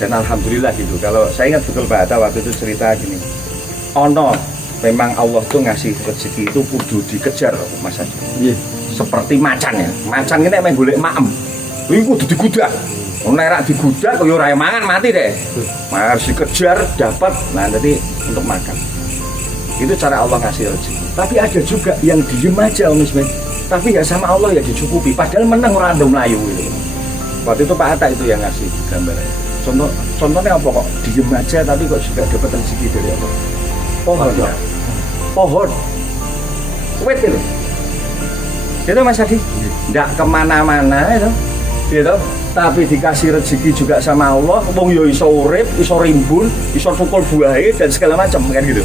dan alhamdulillah gitu. Kalau saya ingat betul Pak Hatta waktu itu cerita gini, memang Allah tuh ngasih rezeki itu kudu dikejar Mas Haji. Iya. Seperti macan ya, macan ini emang golek maem, ini kudu digudak. Nek rak digudak yo ora mangan mati deh. Harus dikejar dapat. Nah, jadi untuk makan. Itu cara Allah ngasih rezeki. Tapi ada juga yang diem aja Mas Men. Tapi ya sama Allah ya dicukupi. Padahal menang orang Melayu gitu. Waktu itu Pak Hatta itu yang ngasih gambaran. Contohnya apa kok? Diem aja tapi kok juga dapat rezeki dari Allah. Pohon. Pohon. Wait itu. Itu Mas Hadi. Nggak kemana-mana itu. Gitu. Tapi dikasih rezeki juga sama Allah, wong yo iso urip, iso rimbun, iso tukul buahe dan segala macam kan gitu.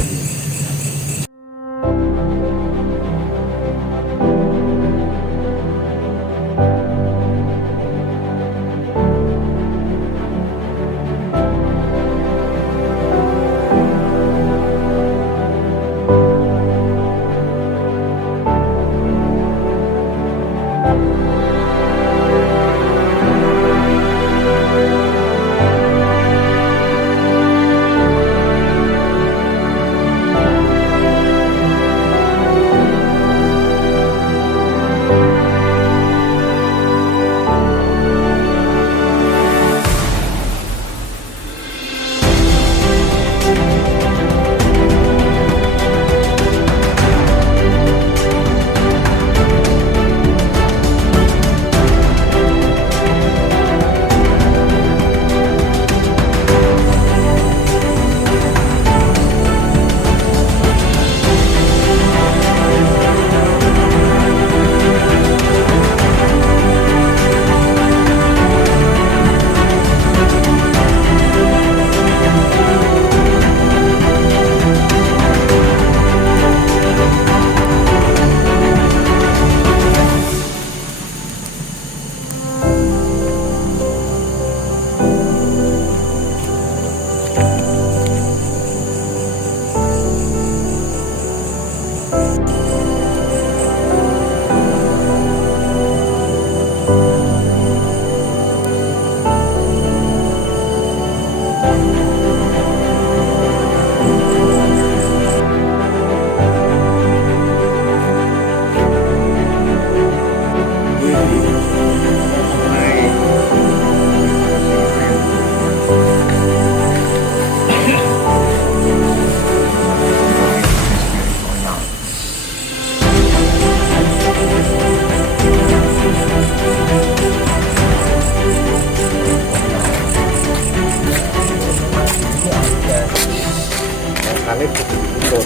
Kali betul.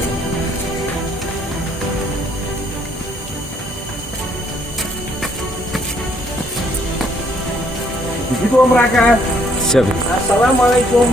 Begitu Om Raka. Siap. Assalamualaikum.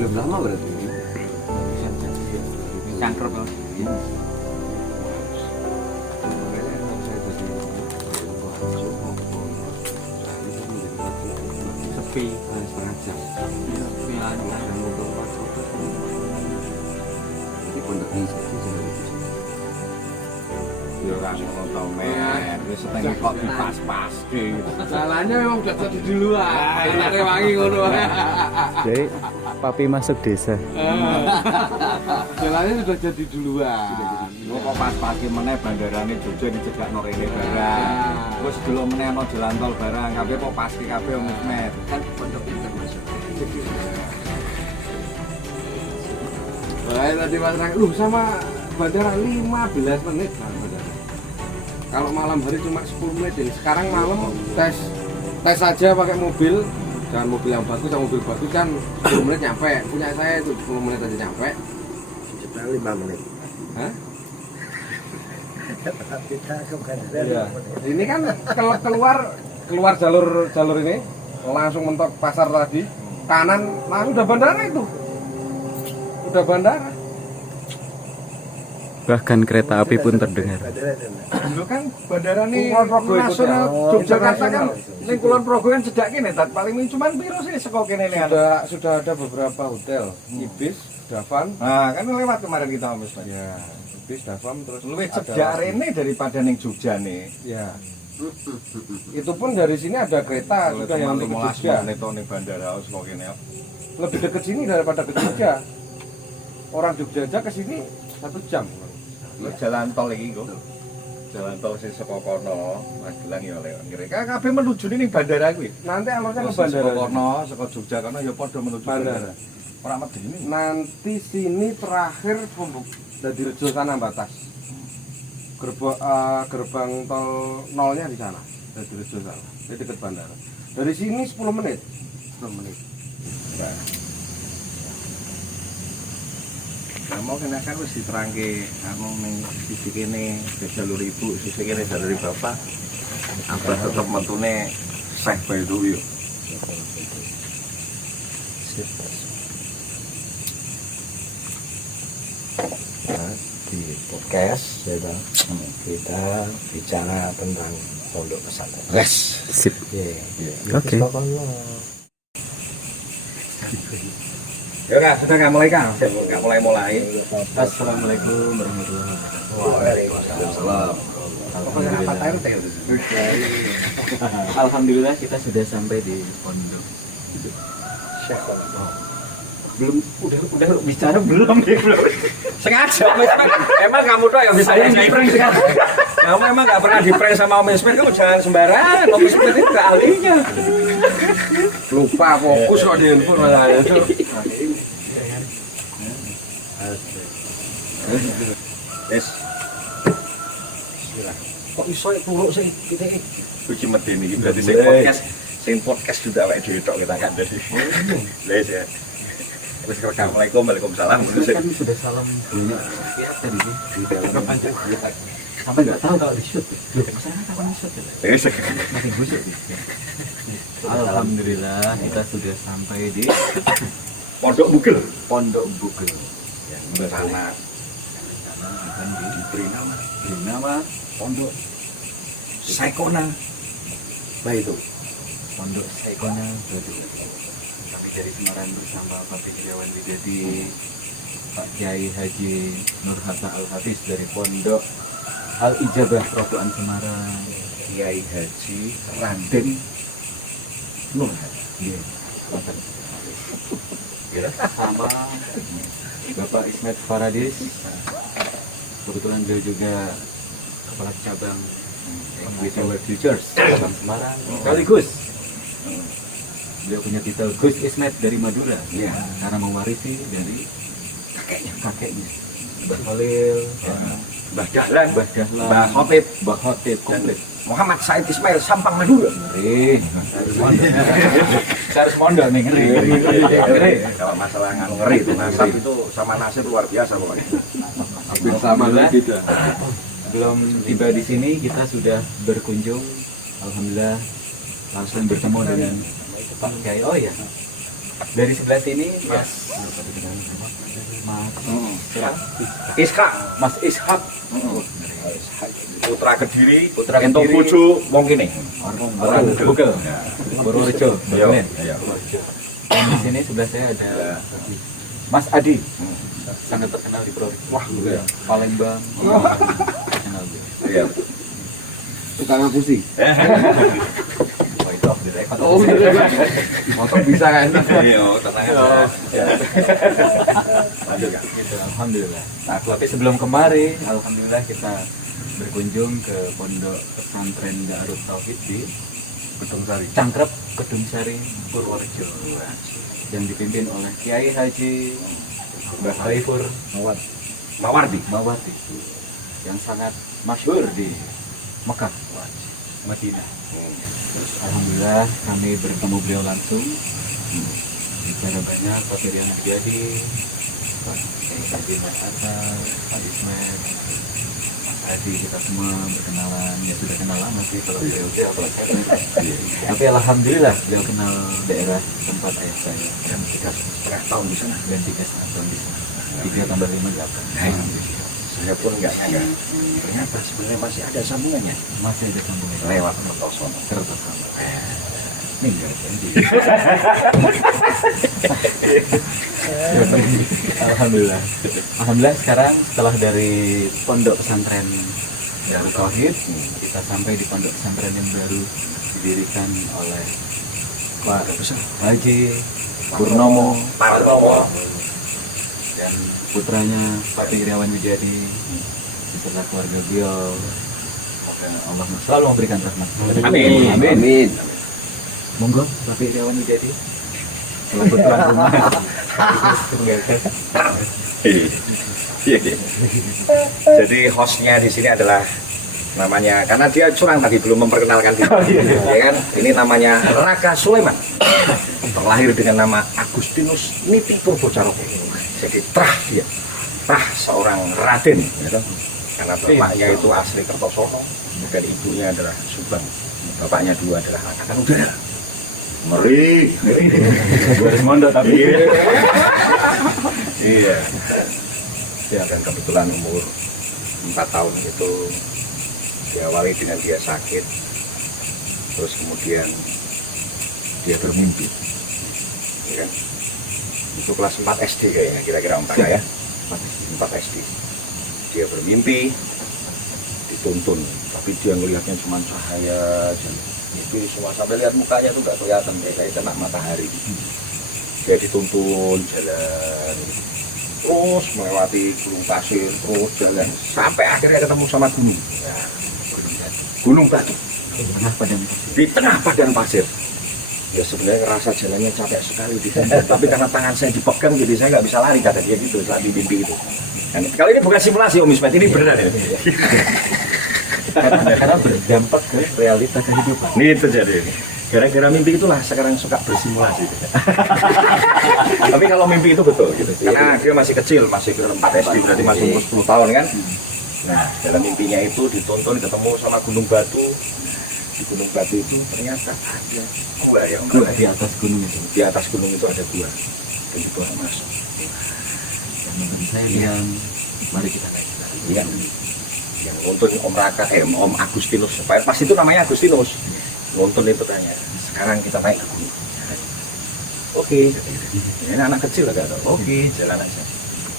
Belum lama berarti. Cangkruk. sepi setengah jam. Iya, lancar. Dan untuk Pak Soto Di pondok ini saja jalan itu. Ya ora ngono to, men. Wis setengah kok dipas-pas iki. jalannya memang udah jadi duluan. Jalannya wangi ngono. Jadi papi masuk desa. Jalannya sudah jadi duluan. Yo kok pas-pas ki meneh bandarane Jogja dicegakno rene barang. Terus delok meneh ana jalan tol barang, kabeh kok pasti kabeh om Ismet. Kan pondok itu masuk. Baik tadi Mas Rang, sama bandara 15 menit kan bandara. Kalau malam hari cuma 10 menit ini. Sekarang malam tes aja pakai mobil. Jangan mobil yang bagus, yang mobil bagus kan 10 menit nyampe. Punya saya itu 10 menit aja nyampe. Sebenarnya 5 menit. Hah? Kita ke Iya. Ini kan keluar jalur ini langsung mentok pasar tadi. Kanan langsung udah bandara itu. Udah bandara. Bahkan kereta api pun terdengar. Dulu kan bandara nih Kulon Progo itu, nasional ya. Yogyakarta kan Internasional. ning Kulon Progo kan cedak kene tat paling cuman piro sih saka kene nih. Sudah ada beberapa hotel, Ibis, Davan. Nah, kan lewat kemarin kita Om Ismet. Ya, Ibis, Davan terus Luwih ada cedak lagi. rene daripada ning Jogja nih. Ya. Itu pun dari sini ada kereta sudah yang untuk ke Jogja. menit ning bandara wis kok kene. Lebih dekat sini daripada ke Jogja. Orang Jogja aja ke sini 1 jam. Lu jalan tol iki kok. Jalan tol sing saka kono, Magelang ya lewat kene. Kabeh menuju ning bandara kuwi. Nanti alurnya ke Saka bandara. kono, saka Jogja kono ya padha menuju Bandara. Ora medeni. Nanti sini terakhir dari Rejo sana batas. Gerbang tol nolnya di sana. Dari Rejo sana. Di dekat bandara. Dari sini 10 menit. 10 menit. Nah, mau kena kan wis diterangke anu ning sisi kene jalur ibu, sisi kene jalur bapak. Abah tetep metune seh bae dulu yo. Nah, di podcast ya Bang. Kita bicara tentang pondok pesantren. Yes. Sip. Iya. Oke. Ya Kak, sudah nggak mulai Kak? Nggak mulai. Assalamualaikum warahmatullahi wabarakatuh. Waalaikumsalam. Alhamdulillah kita sudah sampai di pondok. Belum udah bicara belum sengaja Om Ismet. Emang kamu tuh yang bisa di prank kamu emang nggak pernah di prank sama Om Ismet, kamu jangan sembarangan. Om Ismet itu ahlinya Lupa fokus kok di handphone malah itu. Yes. Kok iso turuk sih kita iki medeni iki berarti sing podcast juga awake dhewe tok kita kan dari. Wis ya. Wis Assalamualaikum, Waalaikumsalam. Kan sudah salam dunia tadi di dalam sampai nggak tahu kalau di shoot. Saya kapan di shoot ya? Wis. Makin busuk. Alhamdulillah kita sudah sampai di Pondok Bugel. Pondok Bugel. Yang sana Bukan diberi nama di nama Pondok Saikona. Nah itu. Pondok Saikona Batu. Kami dari Semarang bersama Pak Irawan Widadi, Pak Kiai Haji Nur Hatta Al Hafiz dari Pondok Al Ijabah Rokokan Semarang. Kiai Haji Raden Nur. Iya. Sama Bapak Ismet Faradis. Kebetulan beliau juga kepala cabang With Our Futures cabang Semarang. Sekaligus beliau punya titel Gus Ismet dari Madura. Iya. Karena mewarisi dari kakeknya Mbah Khalil, Mbah Dahlan, Mbah Dahlan, Mbah Khotib, Mbah Khotib komplit. Muhammad Said Ismail Sampang Madura. Ngeri. Saya harus mondok nih, ngeri. Ngeri. Kalau masalah ngeri itu nasab itu sama nasib luar biasa pokoknya. Hampir sama lah kita. Belum tiba di sini kita sudah berkunjung, alhamdulillah langsung bertemu dengan Pak Kiai. Oh ya, dari sebelah sini Mas Iska. Mas Ishak. Putra Kediri, Putra entuk Kediri. bojo wong kene. Orang Google. Purworejo. Iya. Bener. Iya. Dan di sini sebelah saya ada Mas Adi, sangat terkenal di Purworejo. Wah, iya. Palembang, terkenal dia. Iya. Tukang ngapusi. Wah, itu off the record. Oh, bener. Motor bisa kan? Iya, tenang aja. Ya. Lanjut Kak. Gitu, alhamdulillah. Nah, tapi sebelum kemari, alhamdulillah kita berkunjung ke pondok pesantren Darut Tauhid di Gedung Sari. Cangkrep, Kedung Sari, Purworejo, yang dipimpin oleh Kiai Haji Mbah Haifur Mawardi. Mawardi, yang sangat masyhur di Mekah, Madinah. Alhamdulillah kami bertemu beliau langsung. Bicara banyak, Pak Irian Jadi, Pak Haji Mas Atas, Pak Ismail, Mas Adi, kita semua berkenalan. Ya sudah kenal lama sih kalau beliau dia apalagi saya. Tapi alhamdulillah beliau kenal daerah tempat ayah saya dan 3,5 tahun di sana dan 3,5 tahun di sana. 3 tambah 5 8. Saya pun nggak nyangka. Ternyata sebenarnya masih ada sambungannya. Masih ada sambungan Lewat Kertosono. Kertosono. Ninggal janji. Alhamdulillah. Alhamdulillah sekarang setelah dari pondok pesantren Darut Tauhid, kita sampai di pondok pesantren yang baru didirikan oleh Pak Haji Purnomo Partomo. dan putranya Pak Iriawan Wijadi beserta keluarga beliau. Allah selalu memberikan rahmat. Amin. Amin. Monggo Pak Iriawan Wijadi. Selaku tuan rumah. Iya. Jadi hostnya di sini adalah namanya, karena dia curang tadi belum memperkenalkan diri, ya kan? Ini namanya Raka Sulaiman, terlahir dengan nama Agustinus Niti Purbocaroko. Jadi Trah dia, Trah seorang Raden, ya kan? Karena bapaknya itu asli Kertosono dan ibunya adalah Subang. Bapaknya dua adalah Angkatan Udara. Ngeri. Baris mondok tapi. Iya. Ya, dan kebetulan umur 4 tahun itu diawali dengan dia sakit, terus kemudian dia bermimpi, ya kan? Itu kelas 4 SD kayaknya, kira-kira 4 ya, 4 SD. Dia bermimpi, dituntun, tapi dia ngelihatnya cuma cahaya aja. Itu semua sampai lihat mukanya tuh nggak kelihatan kayak kena matahari. Dia dituntun jalan, terus melewati gurun pasir, terus jalan sampai akhirnya ketemu sama gunung. Ya, Gunung Batu di tengah padang pasir. Ya sebenarnya ngerasa jalannya capek sekali di sana, tapi karena tangan saya dipegang jadi saya nggak bisa lari, kata dia gitu saat di mimpi itu. Dan kali ini bukan simulasi Om Ismet, ini benar ya. Karena berdampak ke realita kehidupan. Ini terjadi. Gara-gara mimpi itulah sekarang suka bersimulasi. Tapi kalau mimpi itu betul gitu. Karena dia masih kecil, masih ke 4 SD, berarti masih umur 10 tahun kan. Nah, dalam mimpinya itu dituntun ketemu sama Gunung Batu. Di Gunung Batu itu ternyata ada gua yang Gua di atas gunung itu. di atas gunung itu ada gua. Dan itu orang masuk. Dan saya bilang, mari kita naik. Iya. Yang nuntun Om Raka, Om Agustinus. Pas itu namanya Agustinus. Nuntun itu tanya, sekarang kita naik ke gunung. Oke. Ini anak kecil agak tahu. Oke, jalan aja.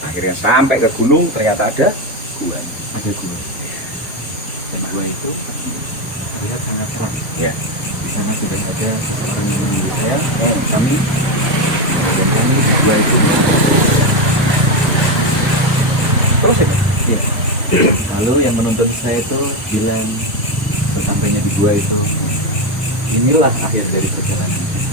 Akhirnya sampai ke gunung, ternyata ada gua. Ada gua. Dan gua itu terlihat sangat terang. Ya. Di sana sudah ada seorang yang menunggu saya, kami, dan kami gua itu. Terus ini? Ya. Lalu yang menuntun saya itu bilang sesampainya di gua itu, inilah akhir dari perjalanan kita.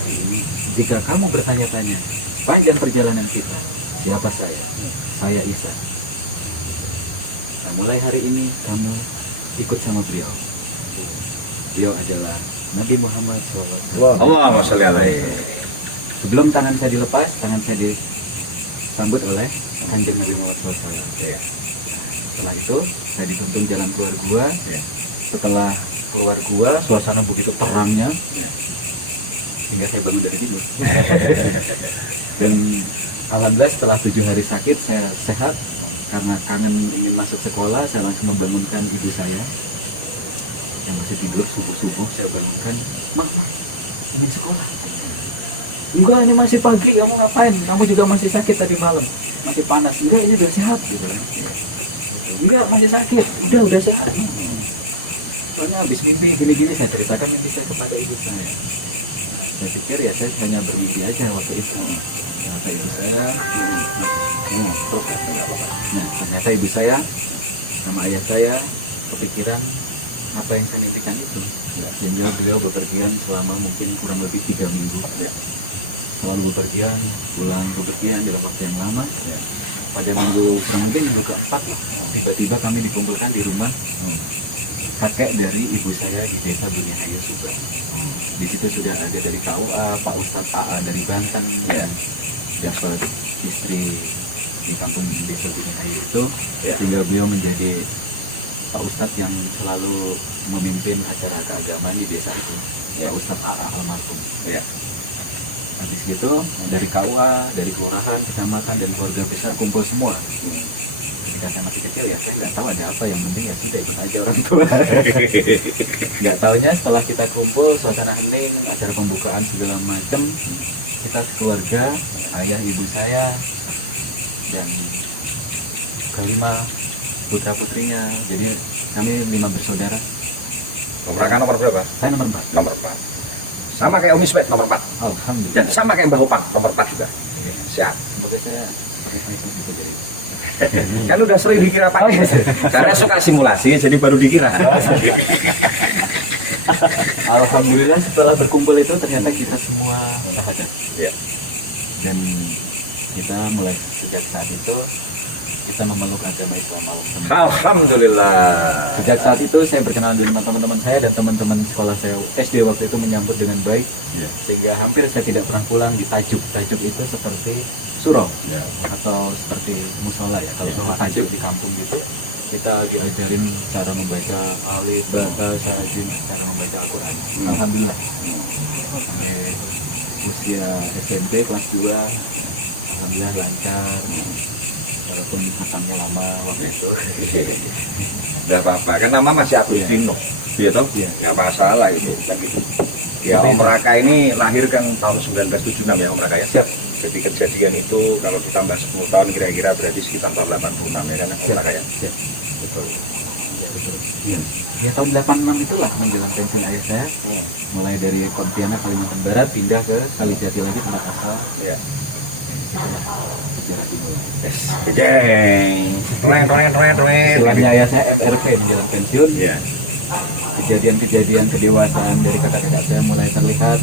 Hari ini, jika kamu bertanya-tanya sepanjang perjalanan kita, siapa saya? Saya Isa. Nah, mulai hari ini kamu ikut sama beliau. Beliau adalah Nabi Muhammad SAW. Allahumma sholli alaihi. Sebelum tangan saya dilepas, tangan saya disambut oleh Kanjeng Nabi Muhammad SAW. Ya. Setelah itu, saya dituntun jalan keluar gua. Ya. Setelah keluar gua, suasana begitu terangnya, hingga saya bangun dari tidur. Dan alhamdulillah setelah 7 hari sakit, saya sehat. karena kangen ingin masuk sekolah, saya langsung membangunkan ibu saya yang masih tidur. Subuh-subuh saya bangunkan, "Mak, ingin sekolah." "Enggak, ini masih pagi, kamu ngapain? Kamu juga masih sakit tadi malam, masih panas." "Enggak, ini udah sehat," gitu kan. "Enggak, masih sakit." Udah sehat." Soalnya habis mimpi gini-gini, saya ceritakan mimpi saya kepada ibu saya. Saya pikir ya saya hanya bermimpi aja waktu itu. Ternyata ibu saya, nah ternyata ibu saya sama ayah saya kepikiran apa yang saya mimpikan itu. Sehingga beliau bepergian selama mungkin kurang lebih 3 minggu. Selalu bepergian, pulang bepergian dalam waktu yang lama. Pada minggu kurang lebih minggu keempat, tiba-tiba kami dikumpulkan di rumah kakek dari ibu saya di desa Bunyahaya Subang. Di situ sudah ada dari KUA, Pak Ustadz AA dari Banten, dan dapat istri di kampung desa Bunyahaya itu, sehingga beliau menjadi Pak Ustadz yang selalu memimpin acara keagamaan di desa itu, Pak Ustadz AA almarhum. Habis gitu dari KUA, dari kelurahan, kecamatan, dan keluarga besar kumpul semua. Ketika saya masih kecil ya saya nggak tahu ada apa, yang penting ya sudah ikut aja orang tua. Nggak taunya setelah kita kumpul, suasana hening, acara pembukaan segala macam, kita sekeluarga, ayah, ibu saya, dan kelima putra putrinya. Jadi kami 5 bersaudara. Nomor kakak nomor berapa? Saya nomor 4. Nomor 4. Sama kayak Umi Swet nomor 4. Alhamdulillah. Dan sama kayak Mbah Opang nomor 4 juga. Siap. Semoga saya bisa jadi. Kan udah sering dikira Pak. Karena suka simulasi jadi baru dikira. Alhamdulillah setelah berkumpul itu ternyata kita semua sahabat. Dan kita mulai sejak saat itu kita memeluk agama Islam. Alhamdulillah. Sejak saat itu saya berkenalan dengan teman-teman saya dan teman-teman sekolah saya SD waktu itu menyambut dengan baik, sehingga hampir saya tidak pernah pulang di tajuk. Tajuk itu seperti surau atau seperti musola ya. Kalau tajuk di kampung gitu, kita diajarin cara membaca alif, bata, sajin, cara membaca Al-Quran. Alhamdulillah. Sampai usia SMP kelas 2, alhamdulillah lancar. Walaupun hatamnya lama waktu itu. Tidak apa-apa, kan nama masih Agustino. Iya toh? Nggak masalah itu. Ya Om Raka ini lahir kan tahun 1976 ya Om Raka ya. Siap. Jadi kejadian itu kalau ditambah 10 tahun kira-kira berarti sekitar tahun 86 ya kan Om Raka ya. Siap. Betul. Ya tahun 86 itulah menjelang pensiun ayah saya. Mulai dari Pontianak, Kalimantan Barat, pindah ke Kalijati lagi, tempat asal. Iya. Sejarah dimulai. Keren. Istilahnya ayah saya FRP menjelang pensiun. Iya. Kejadian-kejadian kedewasaan dari kakak-kakak saya mulai terlihat.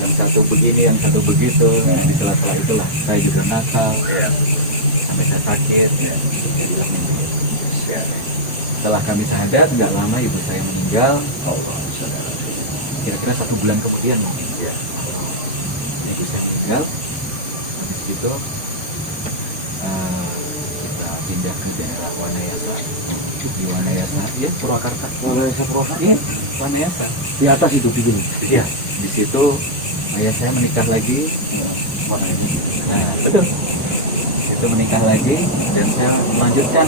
Yang satu begini, yang satu begitu. Di sela-sela itulah saya juga nakal. Iya. Sampai saya sakit. Jadilah mimpi. Iya. Setelah kami sadar, nggak lama ibu saya meninggal. Kira-kira 1 bulan kemudian. Iya. Ibu saya meninggal. Habis itu kita pindah ke daerah Wanayasa. Di Wanayasa, ya Purwakarta. Iya, Wanayasa. Di atas itu begini. Iya, di situ ayah saya menikah lagi. Nah, betul. Itu menikah lagi dan saya melanjutkan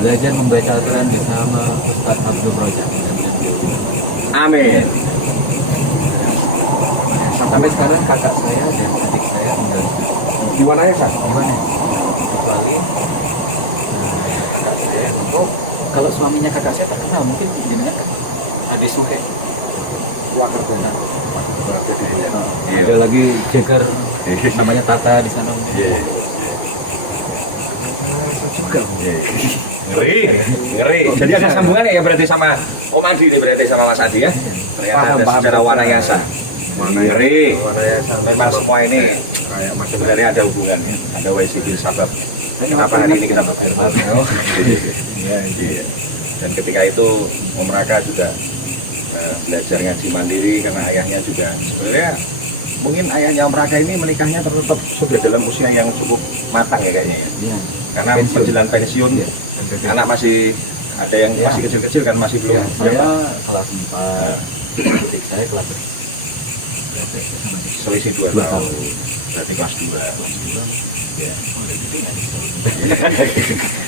belajar membaca Al-Quran bersama Ustaz Abdul Rojak. Amin. Sampai sekarang kakak saya dan adik saya tinggal Di mana ya, Kak? di mana? Kecuali kakak saya. Oh, kalau suaminya kakak saya terkenal mungkin jenengan Ade Suhe. Purwakarta. Ada lagi Jagar namanya Tata di sana. Ngeri. Jadi ada sambungan ya berarti sama Om Adi ini berarti sama Mas Adi ya. Ternyata ada secara Wanayasa. Ngeri. Memang semua ini sebenarnya ada hubungannya. Ada WCB sabab. Kenapa hari ini kita pakai Iya. Dan ketika itu Om Raka juga belajar ngaji mandiri karena ayahnya juga sebenarnya mungkin ayahnya Om Raka ini menikahnya tetap sudah dalam usia yang cukup matang ya kayaknya ya. Iya. Karena menjelang pensiun anak masih ada yang masih kecil-kecil kan masih belum Saya kelas 4, adik saya kelas selisih 2 tahun berarti kelas 2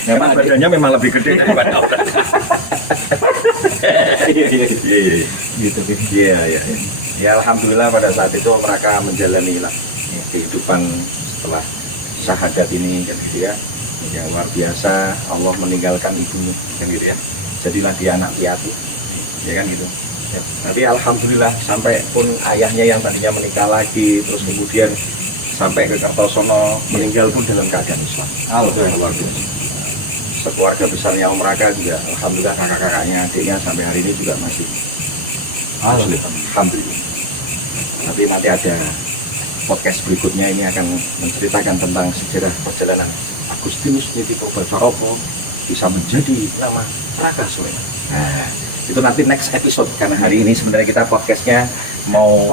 Memang badannya memang lebih gede daripada orang. Iya. Gitu kan. Iya, iya. Ya alhamdulillah pada saat itu mereka menjalani lah kehidupan setelah syahadat ini kan gitu ya. Yang luar biasa Allah meninggalkan ibunya kan gitu ya. Jadilah dia anak piatu. Ya kan gitu. Ya. Tapi alhamdulillah sampai pun ayahnya yang tadinya menikah lagi terus kemudian sampai ke Kertosono meninggal pun dalam keadaan Islam. Alhamdulillah luar biasa. Sekeluarga besarnya Om Raka juga alhamdulillah kakak-kakaknya adiknya sampai hari ini juga masih alhamdulillah. Nanti ada podcast berikutnya ini akan menceritakan tentang sejarah perjalanan Agustinus Nitito Bacaropo bisa menjadi nama Raka Sulaiman. Nah, itu nanti next episode karena hari ini sebenarnya kita podcastnya mau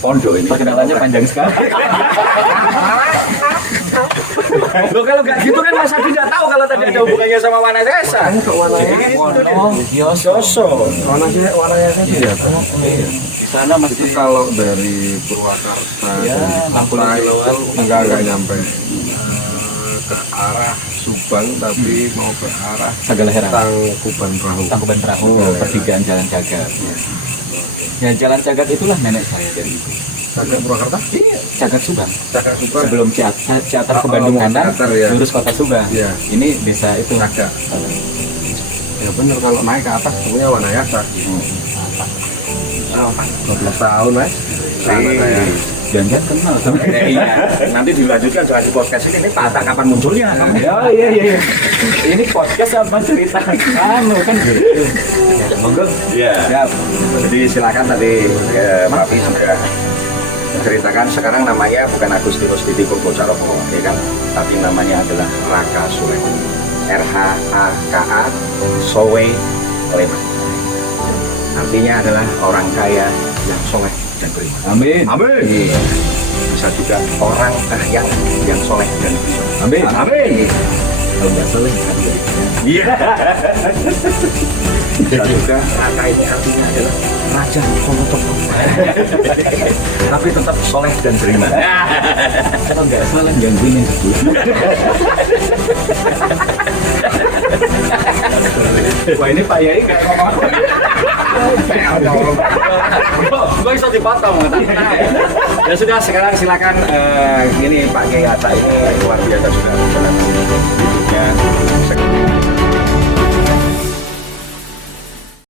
pondok ini. Perkenalannya panjang sekali. Loh kalau nggak gitu kan masa tidak tahu kalau tadi ada hubungannya sama Wanayasa. Yoso. Iya. Di sana masih Kalau dari Purwakarta sampai itu enggak nyampe ke arah Subang tapi mau ke arah Sagala Herang. Tangkuban Perahu. Tangkuban Perahu, pertigaan Jalan Cagat. Ya Jalan Cagat itulah nenek saya dari ibu. Sampai Purwakarta? Iya, Cagat Subang. Cakar Subang. Sebelum Ciater ke Bandung kanan, Ciater, ya. lurus kota Subang. Iya. Ini desa itu. Ada. Ya benar kalau naik ke atas semuanya Wanayasa. 12 tahun mas. Sama saya. Jangan kenal sama Iya, nanti dilanjutkan soal di podcast ini Pak Atta kapan munculnya? iya. Ini podcast apa cerita kamu kan gitu. Ya, monggo. Iya. Siap. Jadi silakan tadi Papi sudah menceritakan sekarang namanya bukan Agustinus Nitito Bacaropo ya kan, tapi namanya adalah Raka Sulaiman. RHAKA Sowe Leman. Artinya adalah orang kaya yang soleh dan beriman. Amin. Amin. Bisa juga orang kaya yang soleh dan beriman. Amin. Amin. Kalau nggak soleh kan jadi. Iya. Bisa juga Raka ini artinya adalah Raja Wonosobo. Tapi tetap soleh dan beriman. Kalau nggak soleh gangguin yang kedua. Wah ini Pak Yai kayak ngomong gue bisa dipotong ya sudah sekarang silakan ini Pak Kiai Atta ini luar biasa sudah berjalan hidupnya